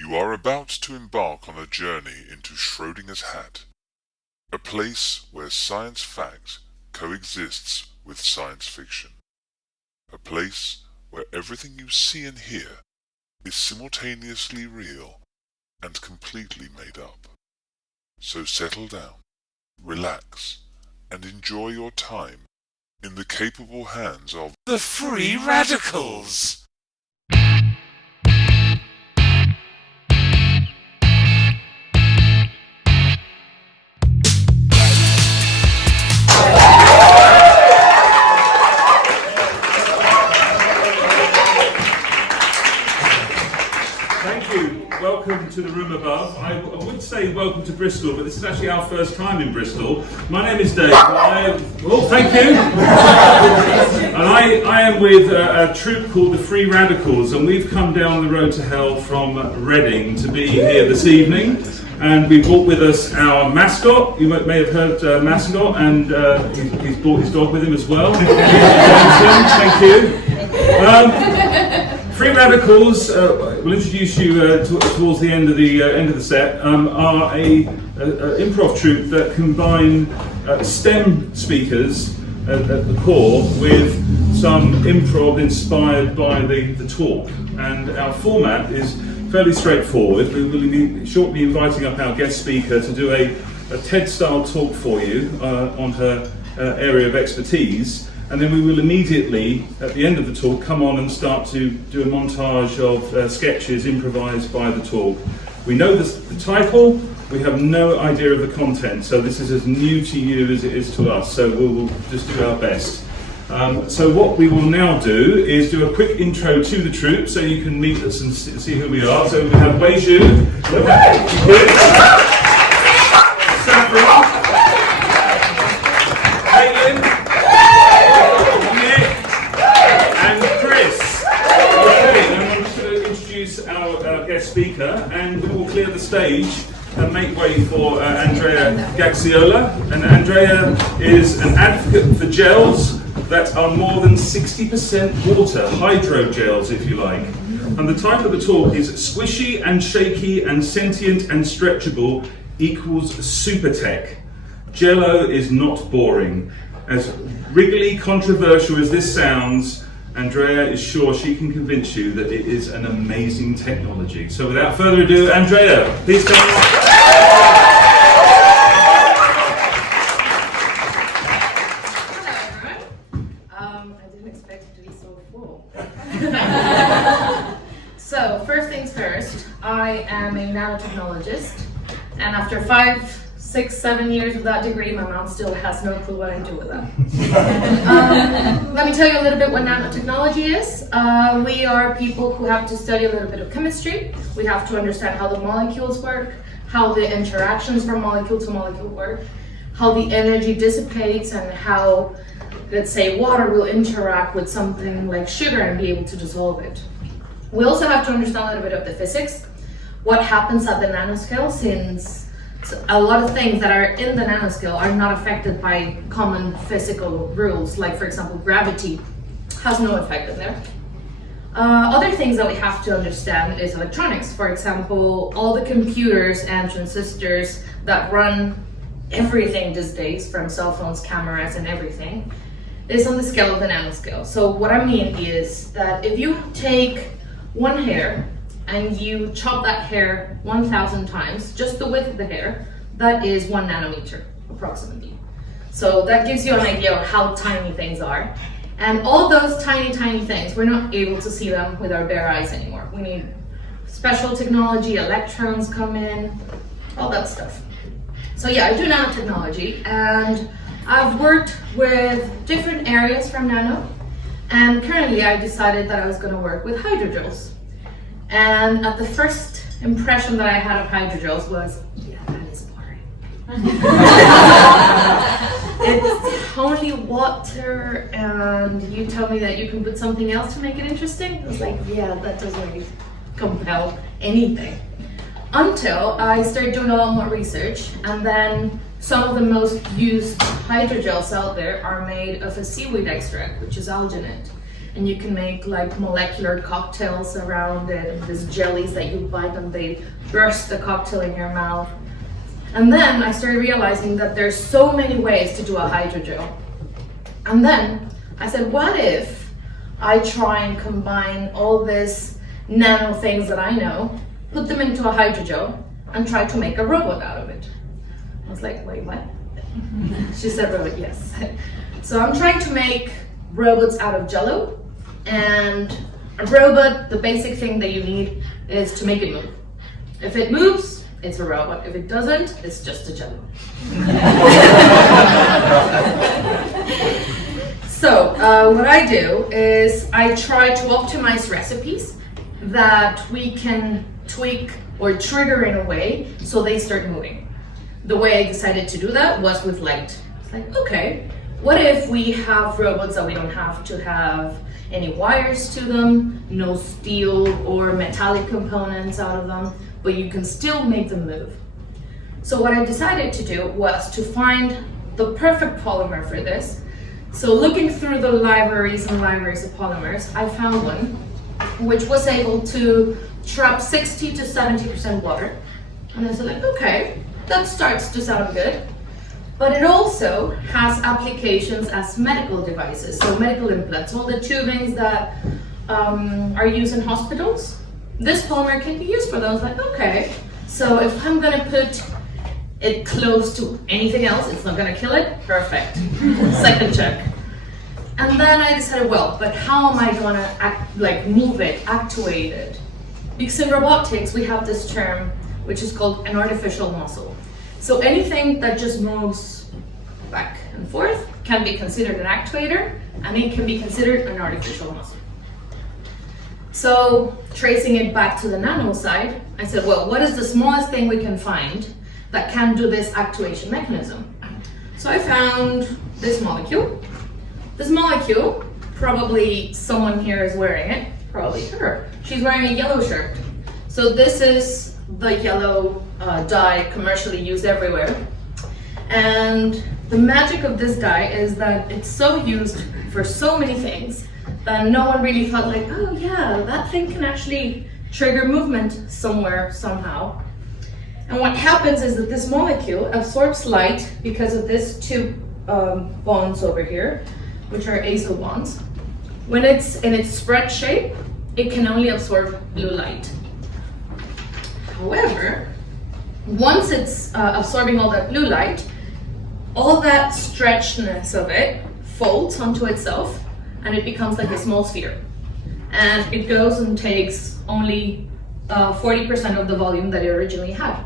You are about to embark on a journey into Schrodinger's hat, a place where science fact coexists with science fiction, a place where everything you see and hear is simultaneously real and completely made up. So settle down, relax, and enjoy your time in the capable hands of the Free Radicals! Welcome to the room above. I would say welcome to Bristol, but this is actually our first time in Bristol. My name is Dave. Thank you. And I am with a troupe called the Free Radicals, and we've come down the road to hell from Reading to be here this evening. And we brought with us our mascot. You may have heard mascot, and he's brought his dog with him as well. Thank you. Free Radicals, we'll introduce you towards the end of the set, are a improv troupe that combine STEM speakers at the core with some improv inspired by the talk. And our format is fairly straightforward. We will be shortly inviting up our guest speaker to do a TED-style talk for you on her area of expertise. And then we will immediately, at the end of the talk, come on and start to do a montage of sketches improvised by the talk. We know the title, we have no idea of the content, so this is as new to you as it is to us, so we'll just do our best. So what we will now do is do a quick intro to the troupe, so you can meet us and see who we are. So we have Wei Zhu, Saffron, speaker, and we will clear the stage and make way for Andrea Gaxiola. And Andrea is an advocate for gels that are more than 60% water, hydrogels if you like. And the title of the talk is Squishy and Shaky and Sentient and Stretchable equals Super Tech. Jello is not boring. As wriggly controversial as this sounds, Andrea is sure she can convince you that it is an amazing technology. So without further ado, Andrea, please come on. Hello everyone. I didn't expect it to be so full. So first things first, I am a nanotechnologist, and after 5, 6, 7 years of that degree, my mom still has no clue what I do with that. Let me tell you a little bit what nanotechnology is. We are people who have to study a little bit of chemistry. We have to understand how the molecules work, how the interactions from molecule to molecule work, how the energy dissipates, and how, let's say, water will interact with something like sugar and be able to dissolve it. We also have to understand a little bit of the physics, what happens at the nanoscale, since a lot of things that are in the nanoscale are not affected by common physical rules, like for example gravity has no effect in there. Other things that we have to understand is electronics. For example, all the computers and transistors that run everything these days, from cell phones, cameras and everything, is on the scale of the nanoscale. So what I mean is that if you take one hair and you chop that hair 1,000 times, just the width of the hair, that is 1 nanometer, approximately. So that gives you an idea of how tiny things are. And all those tiny, tiny things, we're not able to see them with our bare eyes anymore. We need special technology, electrons come in, all that stuff. So yeah, I do nanotechnology, and I've worked with different areas from nano, and currently I decided that I was gonna work with hydrogels. And at the first impression that I had of hydrogels was, yeah, that is boring. It's only water, and you tell me that you can put something else to make it interesting? I was like, yeah, that doesn't really compel anything. Until I started doing a lot more research, and then some of the most used hydrogels out there are made of a seaweed extract, which is alginate. and you can make like molecular cocktails around it, these jellies that you bite and they burst the cocktail in your mouth. And then I started realizing that there's so many ways to do a hydrogel. And then I said, what if I try and combine all these nano things that I know, put them into a hydrogel, and try to make a robot out of it? I was like, wait, what? She said, robot, yes. So I'm trying to make robots out of jello, and a robot, the basic thing that you need is to make it move. If it moves, it's a robot. If it doesn't, it's just a jello. So what I do is I try to optimize recipes that we can tweak or trigger in a way so they start moving. The way I decided to do that was with light. It's like, okay, what if we have robots that we don't have to have any wires to them, no steel or metallic components out of them, but you can still make them move. So what I decided to do was to find the perfect polymer for this. So looking through the libraries and libraries of polymers, I found one which was able to trap 60 to 70% water. And I said, like, okay, that starts to sound good. But it also has applications as medical devices, so medical implants, all the tubings that are used in hospitals. This polymer can be used for those. Like, okay, so if I'm gonna put it close to anything else, it's not gonna kill it, perfect. Second check. And then I decided, well, but how am I gonna move it, actuate it? Because in robotics, we have this term, which is called an artificial muscle. So anything that just moves back and forth can be considered an actuator, and it can be considered an artificial muscle. So tracing it back to the nano side, I said, well, what is the smallest thing we can find that can do this actuation mechanism? So I found this molecule. This molecule, probably someone here is wearing it, probably her. She's wearing a yellow shirt. So this is the yellow dye commercially used everywhere. And the magic of this dye is that it's so used for so many things that no one really felt like, oh yeah, that thing can actually trigger movement somewhere, somehow. And what happens is that this molecule absorbs light because of these two bonds over here, which are acyl bonds. When it's in its spread shape, it can only absorb blue light. However, once it's absorbing all that blue light, all that stretchness of it folds onto itself and it becomes like a small sphere. And it goes and takes only 40% of the volume that it originally had.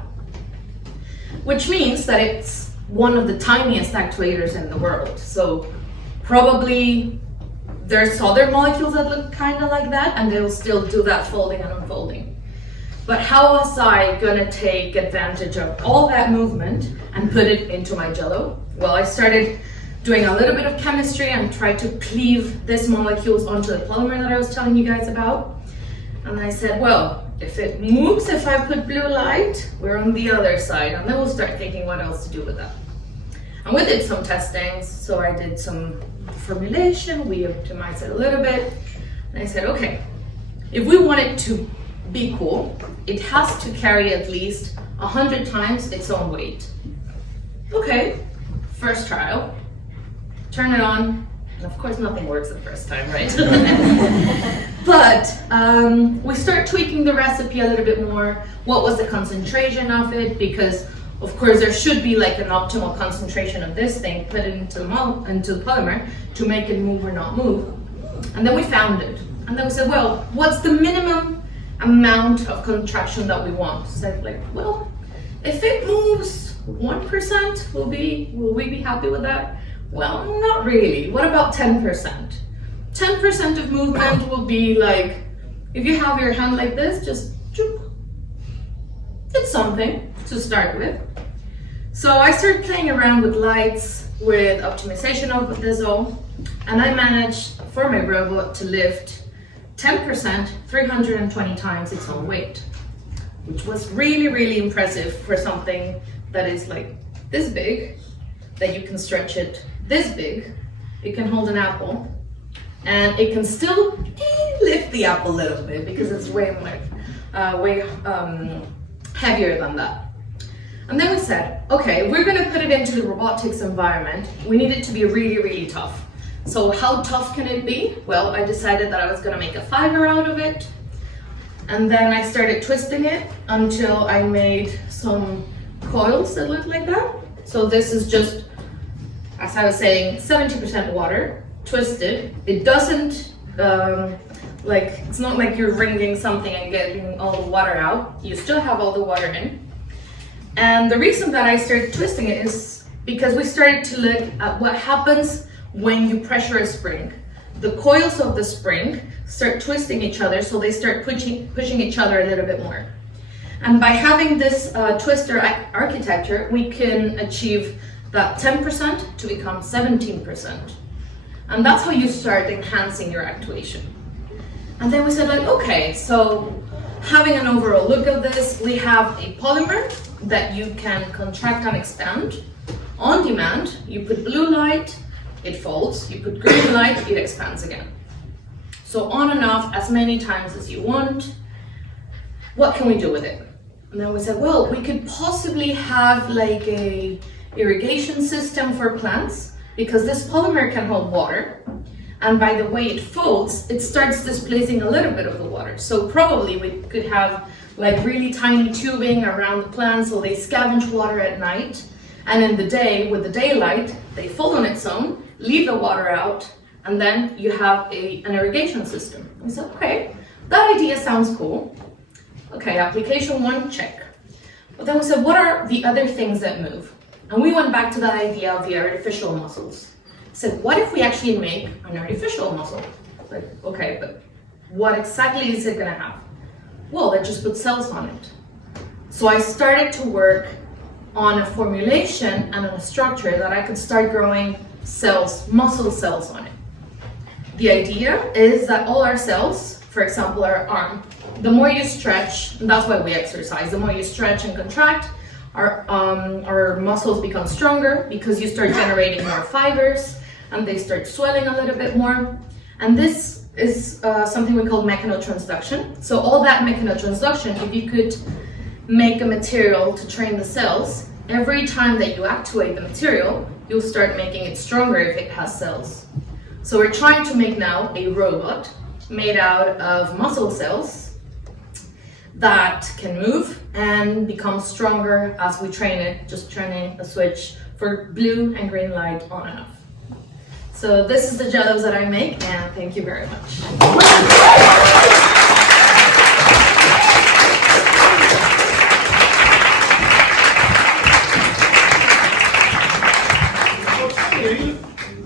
Which means that it's one of the tiniest actuators in the world. So probably there's other molecules that look kind of like that and they'll still do that folding and unfolding. But how was I gonna take advantage of all that movement and put it into my jello? Well, I started doing a little bit of chemistry and tried to cleave these molecules onto the polymer that I was telling you guys about. And I said, well, if it moves, if I put blue light, we're on the other side. And then we'll start thinking what else to do with that. And we did some testings. So I did some formulation, we optimized it a little bit. And I said, okay, if we want it to be cool, it has to carry at least 100 times its own weight. Okay, first trial, turn it on, and of course nothing works the first time, right? But we start tweaking the recipe a little bit more. What was the concentration of it? Because of course there should be like an optimal concentration of this thing, put it into the polymer to make it move or not move. And then we found it. And then we said, well, what's the minimum amount of contraction that we want? So like, well, if it moves 1%, will we be happy with that? Well, not really. What about 10%? 10% of movement will be like, if you have your hand like this, just choop. It's something to start with. So I started playing around with lights, with optimization of this all, and I managed for my robot to lift 10%, 320 times its own weight, which was really, really impressive for something that is like this big, that you can stretch it this big. It can hold an apple. and it can still lift the up a little bit because it's way heavier than that. And then we said, okay, we're going to put it into the robotics environment. We need it to be really, really tough. So how tough can it be? Well, I decided that I was going to make a fiber out of it. And then I started twisting it until I made some coils that look like that. So this is just, as I was saying, 70% water, twisted. It doesn't, it's not like you're wringing something and getting all the water out. You still have all the water in. And the reason that I started twisting it is because we started to look at what happens when you pressure a spring. The coils of the spring start twisting each other, so they start pushing each other a little bit more. And by having this twister architecture, we can achieve that 10% to become 17%. And that's how you start enhancing your actuation. And then we said, like, okay, so having an overall look of this, we have a polymer that you can contract and expand on demand. You put blue light, it folds. You put green light, it expands again. So on and off as many times as you want. What can we do with it? And then we said, well, we could possibly have like a irrigation system for plants, because this polymer can hold water. And by the way it folds, it starts displacing a little bit of the water. So probably we could have like really tiny tubing around the plants so they scavenge water at night. And in the day, with the daylight, they fold on its own, leave the water out, and then you have an irrigation system. We said, okay, that idea sounds cool. Okay, application one, check. But then we said, what are the other things that move? And we went back to that idea of the artificial muscles. Said, what if we actually make an artificial muscle? Like, okay, but what exactly is it gonna have? Well, let's just put cells on it. So I started to work on a formulation and on a structure that I could start growing cells, muscle cells on it. The idea is that all our cells, for example, our arm, the more you stretch, and that's why we exercise, the more you stretch and contract, our muscles become stronger because you start generating more fibers and they start swelling a little bit more. And this is something we call mechanotransduction. So all that mechanotransduction, if you could make a material to train the cells, every time that you actuate the material, you'll start making it stronger if it has cells. So we're trying to make now a robot made out of muscle cells that can move and become stronger as we train it, just turning a switch for blue and green light on and off. So this is the jellos that I make, and thank you very much.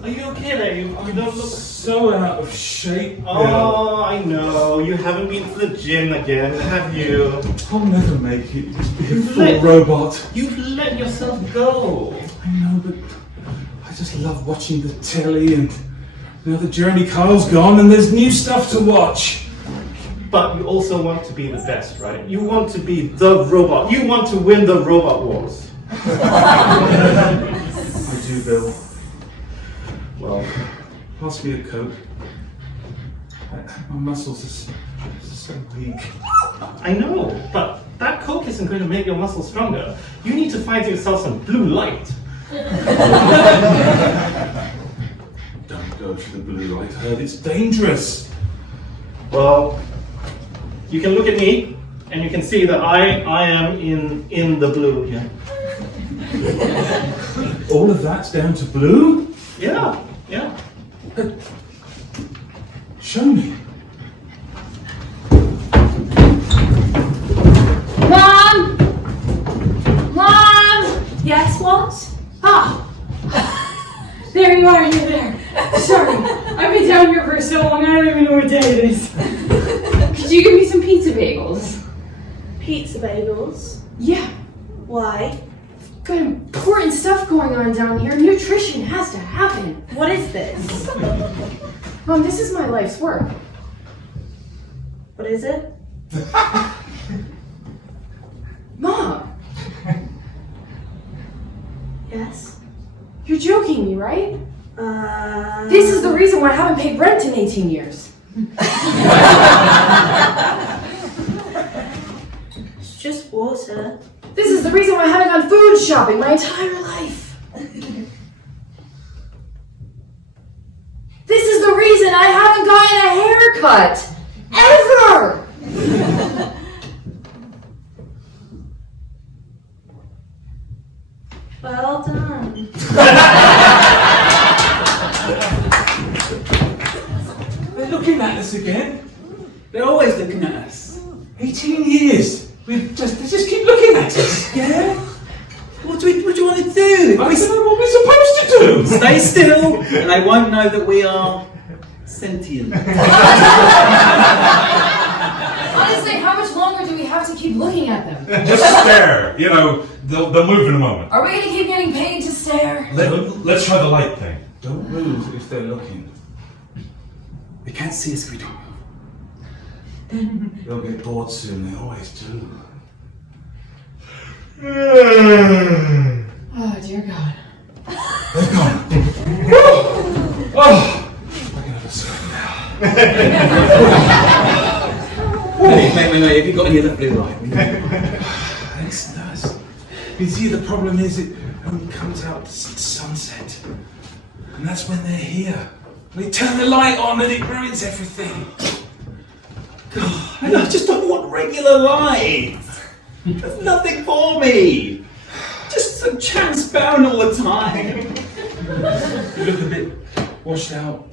Are you okay there? You don't look So out of shape. Oh, I know. You haven't been to the gym again, have you? I'll never make it. Be a full robot. You've let yourself go. I know, but I just love watching the telly, and now the Journey car's gone and there's new stuff to watch. But you also want to be the best, right? You want to be the robot. You want to win the robot wars. I do, Bill. Well, Pass me a Coke. My muscles are so weak. I know, but that Coke isn't going to make your muscles stronger. You need to find yourself some blue light. Don't go for the blue. I've heard it's dangerous. Well, you can look at me and you can see that I am in the blue here. All of that's down to blue? Yeah. Show me. Mom! Mom! Yes, what? Ah! There you are, you're there. Sorry, I've been down here for so long, I don't even know what day it is. Could you give me some pizza bagels? Pizza bagels? Yeah. Why? Got important stuff going on down here. Nutrition has to happen. What is this? Mom, this is my life's work. What is it? Mom, Yes? you're joking me, right? This is the reason why I haven't paid rent in 18 years. It's just water. This is the reason why I haven't gone food shopping my entire life. This is the reason I haven't gotten a haircut. Ever! Well done. They're looking at us again. They're always looking at us. 18 years. They just keep looking at us. Yeah? What do you want to do? I don't know what we're supposed to do. Stay still, and I won't know that we are sentient. Honestly, how much longer do we have to keep looking at them? Just stare. You know, they'll move in a moment. Are we gonna keep getting paid to stare? Let's try the light thing. Don't move if they're looking. They can't see us if we don't move. They'll get bored soon. They always do. Oh, dear God. They're gone. Oh, I can have a second now. Mate, have you got any of that blue light? Thanks, does. You see, the problem is it only comes out at sunset, and that's when they're here. We turn the light on and it ruins everything. I just don't want regular light. There's nothing for me. Just so transparent all the time. You look a bit washed out.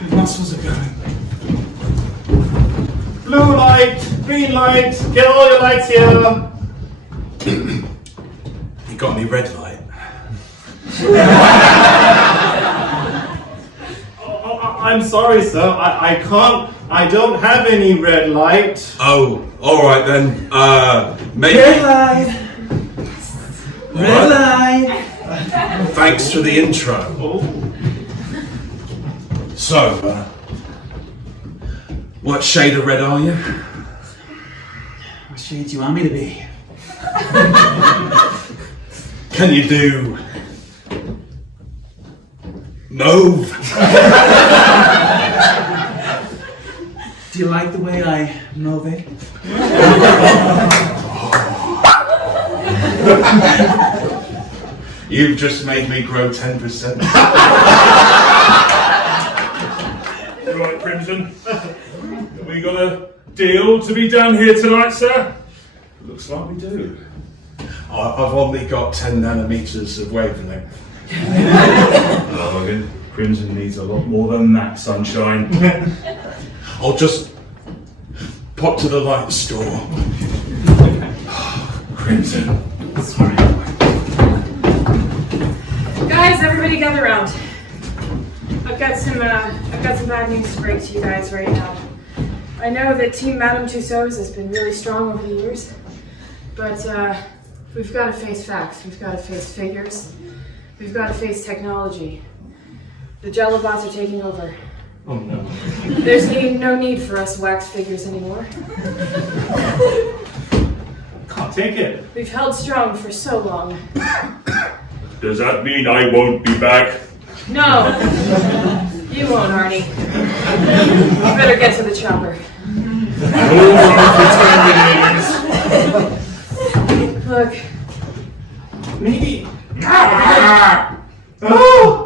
Your muscles are going. Blue light, green light, get all your lights here. You got any red light? I'm sorry, sir. I can't. I don't have any red light. Oh, all right then. Maybe. Red light. Red light. Thanks for the intro. Oh. So, what shade of red are you? What shade do you want me to be? Can you do mauve? Do you like the way I move it? You've just made me grow 10%. You right, Crimson? We got a deal to be done here tonight, sir? Looks like we do. I've only got 10 nanometers of wavelength. Logan, Crimson needs a lot more than that, sunshine. I'll just pop to the light store. Crimson. Sorry. Guys, everybody gather around. I've got some bad news to break to you guys right now. I know that Team Madame Tussaud has been really strong over the years, but we've got to face facts. We've got to face figures. We've got to face technology. The Jello bots are taking over. Oh no. There's no need for us wax figures anymore. Can't take it. We've held strong for so long. Does that mean I won't be back? No, you won't, Arnie. You better get to the chopper. Look. Maybe. Oh!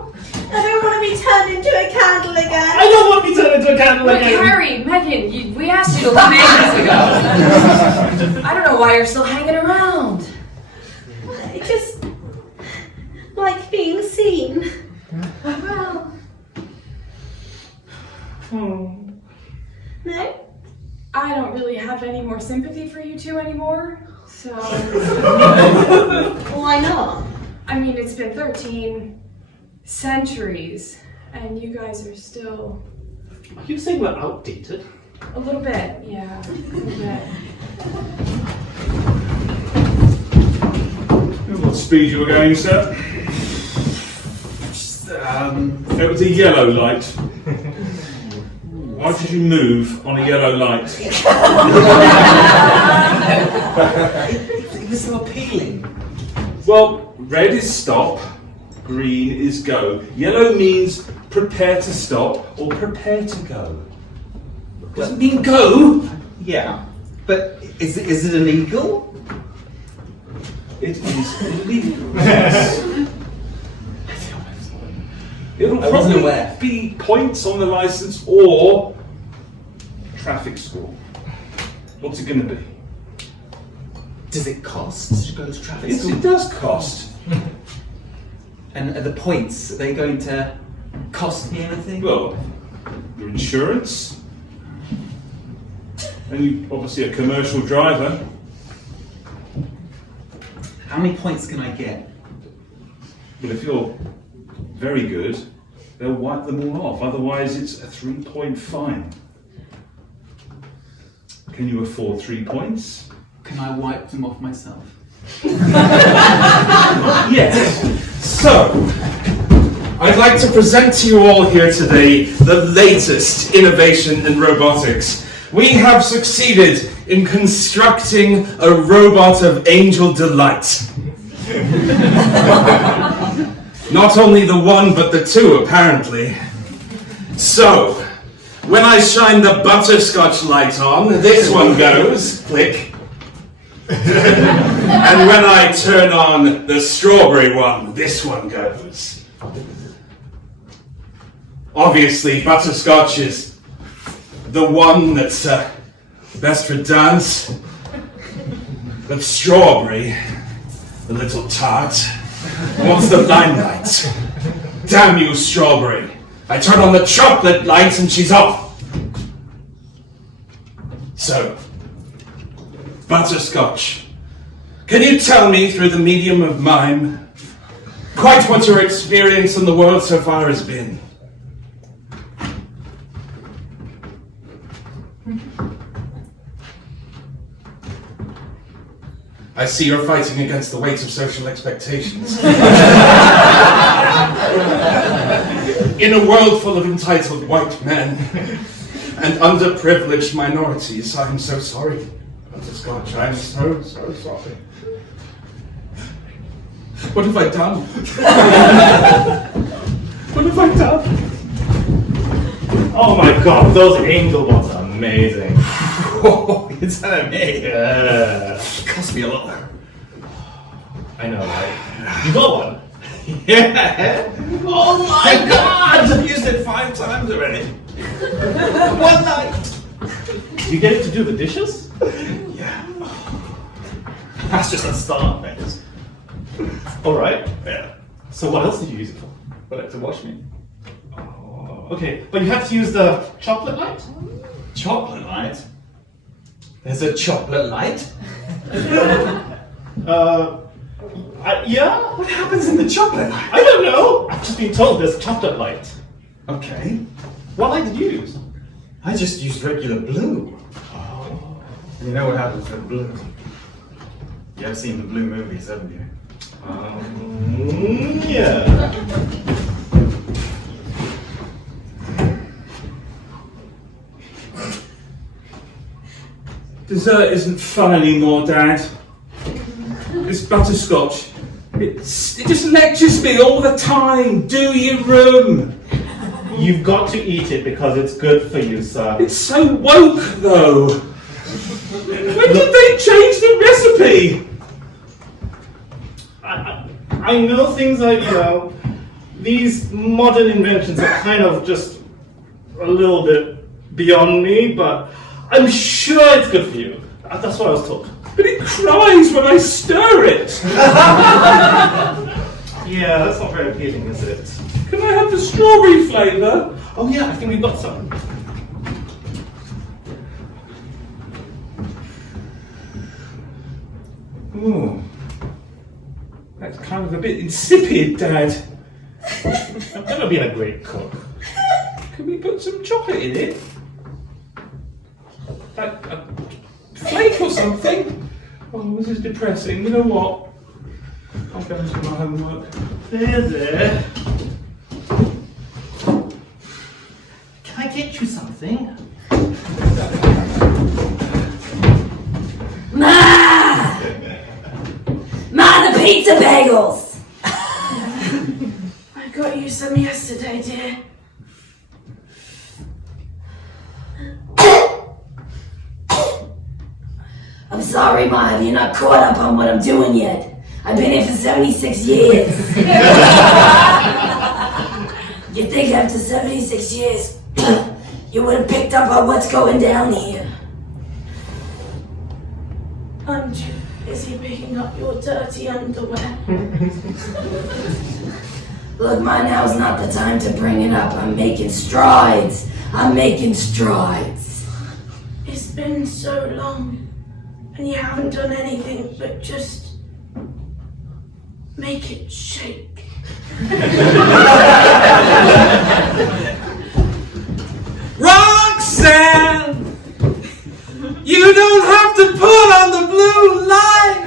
I don't want to be turned into a candle again. I don't want to be turned into a candle Look, again. Harry, Megan, we asked you to leave ages ago. I don't know why you're still hanging around. I just like being seen. Well, No? I don't really have any more sympathy for you two anymore, so... Why not? I mean, it's been 13 centuries, and you guys are still... Are you saying we're outdated? A little bit, yeah, a little bit. What speed you were going, sir? It was a yellow light. Why did you move on a yellow light? It was so appealing. Well, Red is stop, green is go. Yellow means prepare to stop or prepare to go. Doesn't mean go. Yeah, but is it illegal? It is illegal. Yes. It'll I wasn't probably aware. be points on the license or traffic score. What's it going to be? Does it cost to go to traffic Yes, school? it does cost. And are the points, are they going to cost me anything? Well, your insurance, and you obviously a commercial driver. How many points can I get? Well, if you're very good, they'll wipe them all off. Otherwise, it's a 3-point fine. Can you afford 3 points? Can I wipe them off myself? Yes. So, I'd like to present to you all here today the latest innovation in robotics. We have succeeded in constructing a robot of angel delight. Not only the one, but the two, apparently. So, when I shine the butterscotch light on, this one goes, click. And when I turn on the strawberry one, this one goes. Obviously, butterscotch is the one that's best for dance. But strawberry, the little tart, wants the limelight. Damn you, strawberry. I turn on the chocolate lights and she's off. So, butterscotch, can you tell me through the medium of mime quite what your experience in the world so far has been? I see you're fighting against the weight of social expectations. In a world full of entitled white men and underprivileged minorities, I'm so sorry. Butterscotch, I'm so sorry. What have I done? What have I done? Oh my god, those angel bots are amazing. Oh, it's amazing. Yeah. It cost me a lot. I know, right? You got one? Yeah. Oh my god! I've used it 5 times already. One night. You get it to do the dishes? Yeah. That's just a start, mate. Alright. Yeah. So what else did you use it for? But to wash me. Okay, but you had to use the chocolate light? Chocolate light? There's a chocolate light? Yeah? What happens in the chocolate light? I don't know! I've just been told there's chocolate light. Okay. What light did you use? I just used regular blue. Oh. You know what happens with blue? You have seen the blue movies, haven't you? Yeah. Dessert isn't fun anymore, Dad. This butterscotch, it just lectures me all the time. Do your room. You've got to eat it because it's good for you, sir. It's so woke, though. When did they change the recipe? I know things like, these modern inventions are kind of just a little bit beyond me, but I'm sure it's good for you. That's what I was told. But it cries when I stir it. Yeah, that's not very appealing, is it? Can I have the strawberry flavour? Oh yeah, I think we've got some. Ooh. That's kind of a bit insipid, Dad. I've never been a great cook. Can we put some chocolate in it? Like a flake or something? Oh, this is depressing. You know what? I'll go and do my homework. There. Can I get you something? Ma, the pizza bagels! some yesterday, dear. I'm sorry, Ma, you're not caught up on what I'm doing yet. I've been here for 76 years. You think after 76 years, you would have picked up on what's going down here? I'm too busy picking up your dirty underwear. Look, Ma, now's not the time to bring it up. I'm making strides. It's been so long, and you haven't done anything but just make it shake. Roxanne! You don't have to put on the blue light!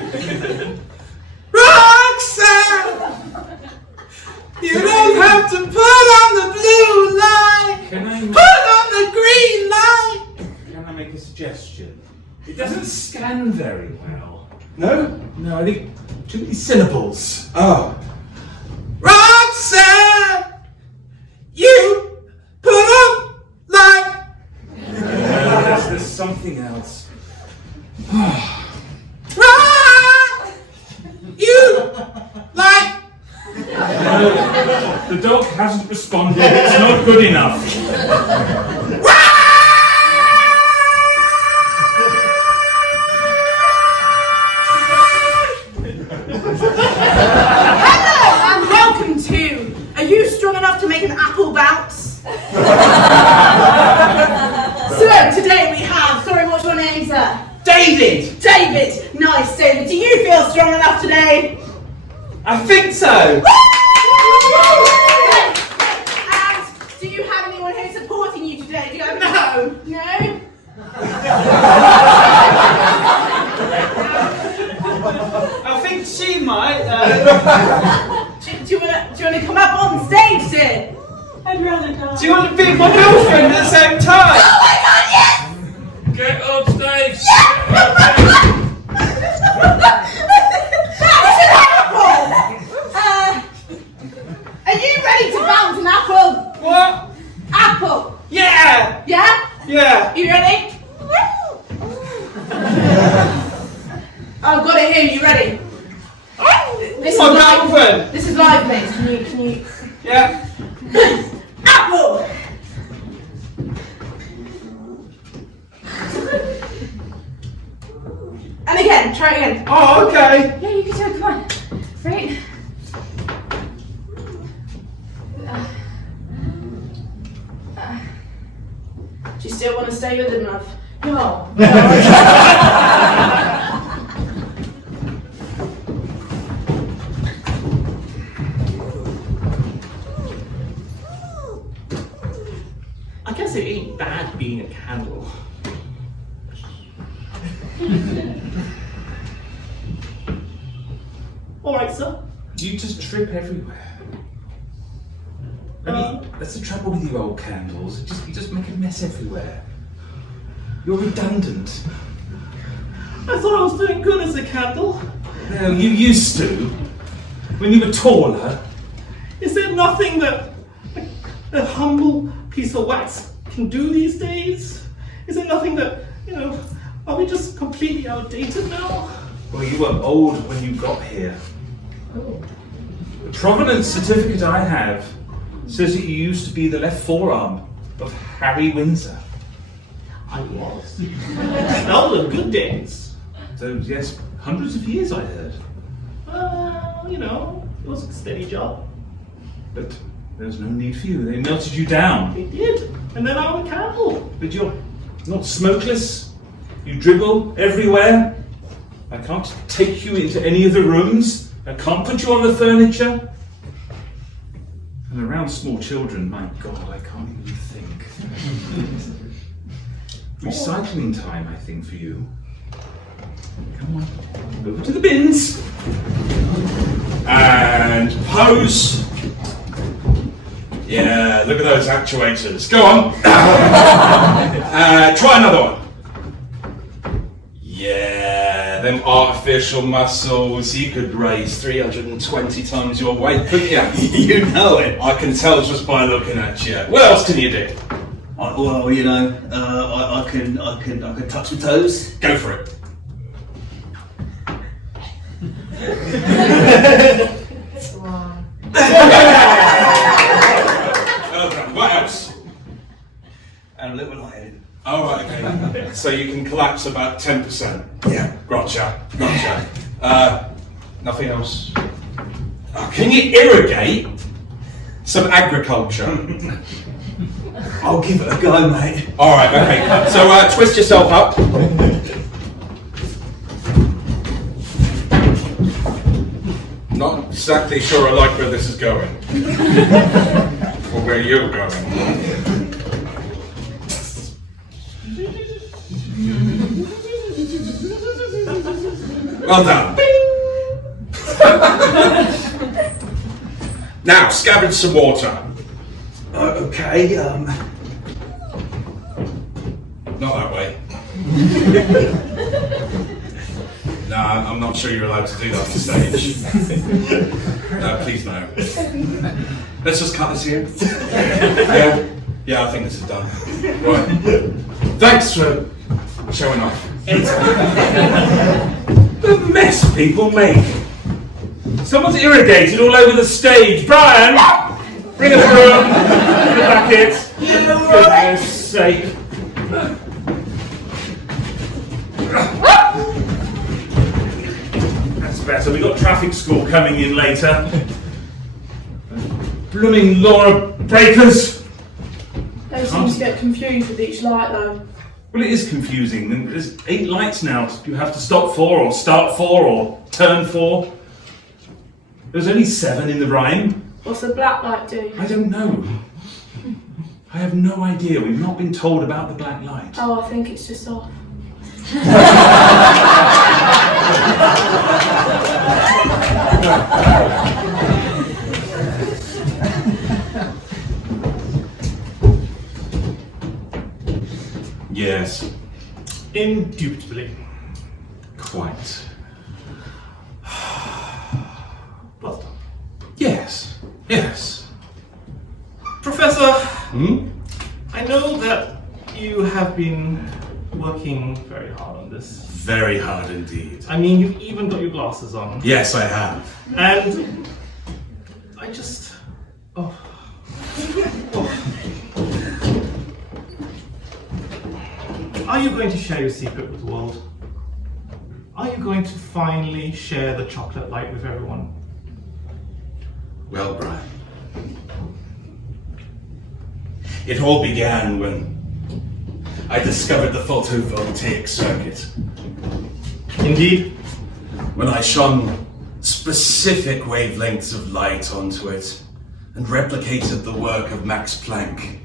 Roxanne! You don't have to put on the blue light! Put on the green light! Can I make a suggestion? It doesn't scan very well. No? No, I think too many syllables. Oh. Roxanne! You put on light! There's something else. You like. The dog hasn't responded. It's not good enough. Are you strong enough to make an apple bounce? So today we have, sorry, what's your name, sir? David! David! Nice, David. Do you feel strong enough today? I think so! And do you have anyone who's supporting you today? Do you have no? No? I think she might. Do you want to come up on stage, dear? I'd rather not. Do you want to be my girlfriend at the same time? Oh my god, yes! Get on stage! That's an apple! Are you ready to bounce an apple? What? Apple! Yeah! Yeah? Yeah! You ready? I've got it here, you ready? This is My live. girlfriend! This is live, mate. Can you? Yeah! Apple! And again, try again. Oh, okay! Yeah, you can do it, come on. Right? Do you still want to stay with him, love? No. I guess it ain't bad being a candle. Alright, sir. You just trip everywhere. I mean, that's the trouble with you old candles. You just make a mess everywhere. You're redundant. I thought I was doing good as a candle. No, you used to. When you were taller. Is there nothing that a humble piece of wax can do these days? Is there nothing that, are we just completely outdated now? Well, you were old when you got here. The provenance certificate I have says that you used to be the left forearm of Harry Windsor. I was. That was the good days. So, yes, hundreds of years, I heard. It was a steady job. But there's no need for you. They melted you down. They did. And then I'm a candle. But you're not smokeless. You dribble everywhere. I can't take you into any of the rooms. I can't put you on the furniture. And around small children, my God, I can't even think. Recycling time, I think, for you. Come on, over to the bins. And pose. Yeah, look at those actuators. Go on. Try another one. Yeah, them artificial muscles. You could raise 320 times your weight, couldn't you? You know it. I can tell just by looking at you. What else can you do? Well, you know, I can touch my toes. Go for it. Well done. What else? And a little lightheaded. Oh, right, okay. So you can collapse about 10%. Yeah. Gotcha. Nothing else. Can you irrigate some agriculture? I'll give it a go, mate. All right, okay. So twist yourself up. Not exactly sure I like where this is going. Or where you're going. Well done. Now, scavenge some water. Okay, Not that way. No, I'm not sure you're allowed to do that on stage. No, please no. Let's just cut this here. Yeah, I think this is done. Right. Thanks for showing off. The mess people make. Someone's irrigated all over the stage. Brian! Bring us a broom. Bring a bucket. For goodness sake. That's better. We've got traffic school coming in later. Blooming law breakers. They seem to get confused with each light though. Well, it is confusing. There's 8 lights now. You have to stop for, or start for, or turn for. There's only 7 in the rhyme. What's the black light do? I don't know. I have no idea. We've not been told about the black light. Oh, I think it's just off. Yes, Indubitably. quite. Well done. Yes. Professor, Hmm? I know that you have been working very hard on this. Very hard indeed. I mean, you've even got your glasses on. Yes, I have. And I just... Oh. Are you going to share your secret with the world? Are you going to finally share the chocolate light with everyone? Well, Brian. It all began when I discovered the photovoltaic circuit. Indeed. When I shone specific wavelengths of light onto it and replicated the work of Max Planck,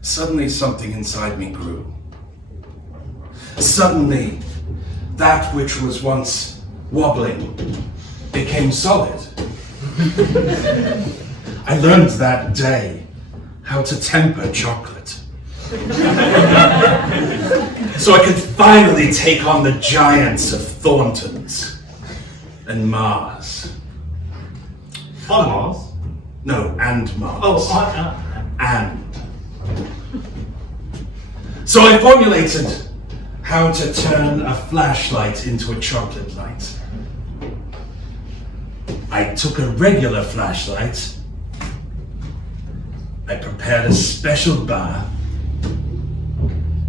suddenly something inside me grew. Suddenly, that which was once wobbling became solid. I learned that day how to temper chocolate. So I could finally take on the giants of Thornton's and Mars. On Mars? No, and Mars. Oh, And. So I formulated how to turn a flashlight into a chocolate light. I took a regular flashlight, I prepared a special bath,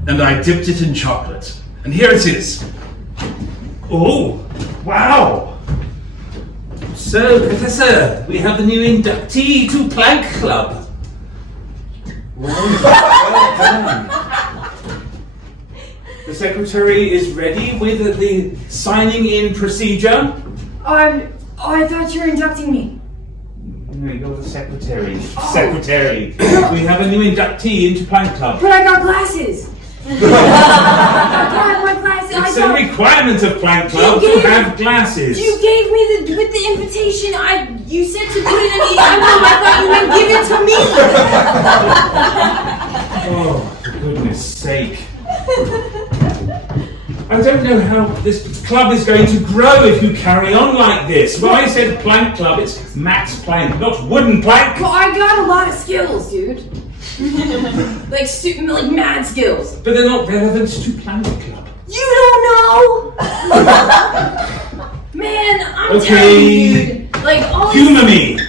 and I dipped it in chocolate. And here it is. Oh, wow! So, Professor, we have the new inductee to Planck Club. Well done. The secretary is ready with the signing in procedure. I thought you were inducting me. No, you're the secretary. Secretary. We have a new inductee into Planck Club. But I got glasses. I got my glasses. It's a requirement of Planck Club to have glasses. You gave me with the invitation. You said to put it in the envelope. I thought you meant give it to me. Oh, for goodness sake. I don't know how this club is going to grow if you carry on like this. When I said plank club, it's Max Plank, not wooden plank. Well, I got a lot of skills, dude. like mad skills. But they're not relevant to plank club. You don't know! Man, I'm Okay. telling you, dude. Like, all this... Humor me.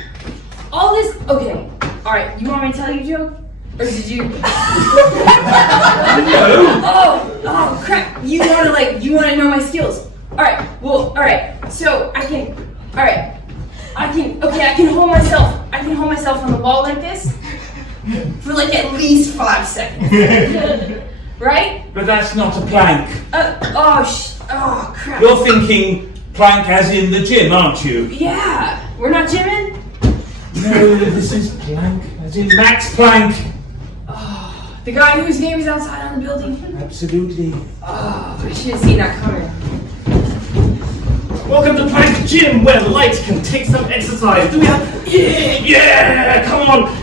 All this... Okay. Alright, you want me to tell you a joke? Or did you... No. Oh, crap. You wanna know my skills. Alright, well, alright. So, I can hold myself on the wall like this for like at least 5 seconds. Right? But that's not a plank. Oh, crap. You're thinking plank as in the gym, aren't you? Yeah. We're not gymming? No, this is plank as in Max Plank. Oh, the guy whose name is outside on the building? Absolutely. Oh, I should have seen that coming. Welcome to Plank Gym, where light can take some exercise. Do we have... Yeah!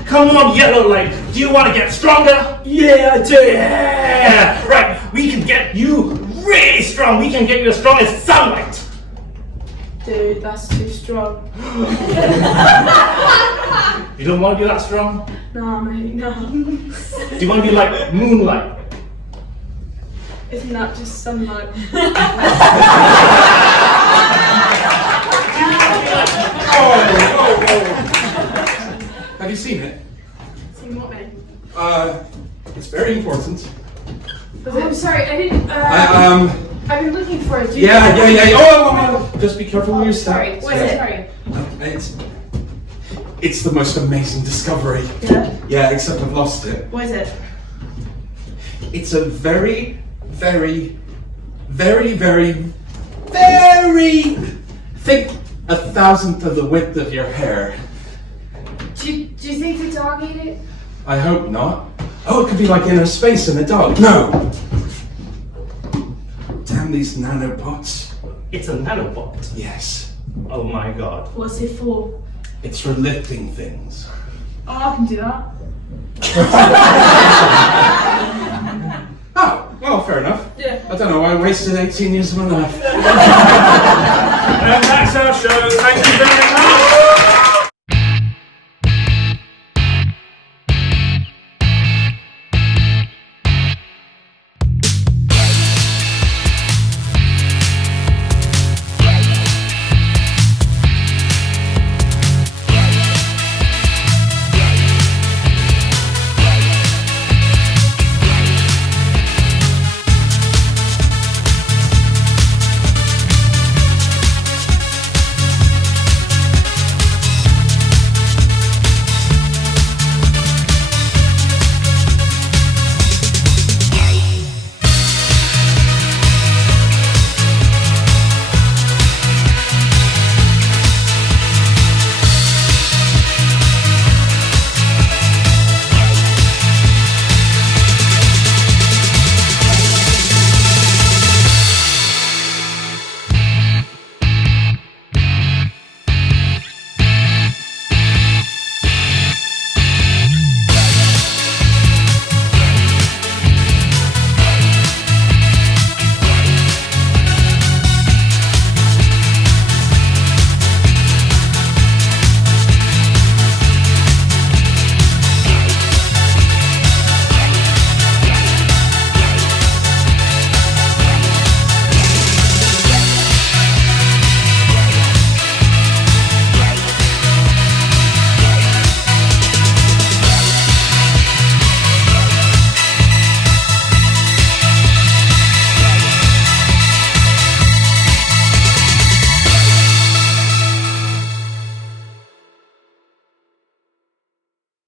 Come on, yellow light. Do you want to get stronger? Yeah, I do. Yeah! Right, we can get you really strong. We can get you as strong as sunlight. Dude, that's too strong. You don't want to be that strong? No, mate, no. Do you want to be like moonlight? Isn't that just sunlight? Have you seen it? Seen what, mate? It's very important. I'm sorry, I didn't, I've been looking for it. Yeah. Oh, just be careful with your step. Sorry, what is it? Sorry. It's the most amazing discovery. Yeah? Yeah, except I've lost it. What is it? It's a very, very, very, very, very thick, 1,000th of the width of your hair. Do you think the dog ate it? I hope not. Oh, it could be like inner space in a dog. No! Damn these nanobots. It's a nanobot. Yes. Oh my god. What's it for? It's for lifting things. Oh, I can do that. Oh, well, fair enough. Yeah. I don't know why I wasted 18 years of my life. And that's our show. Thank you very much.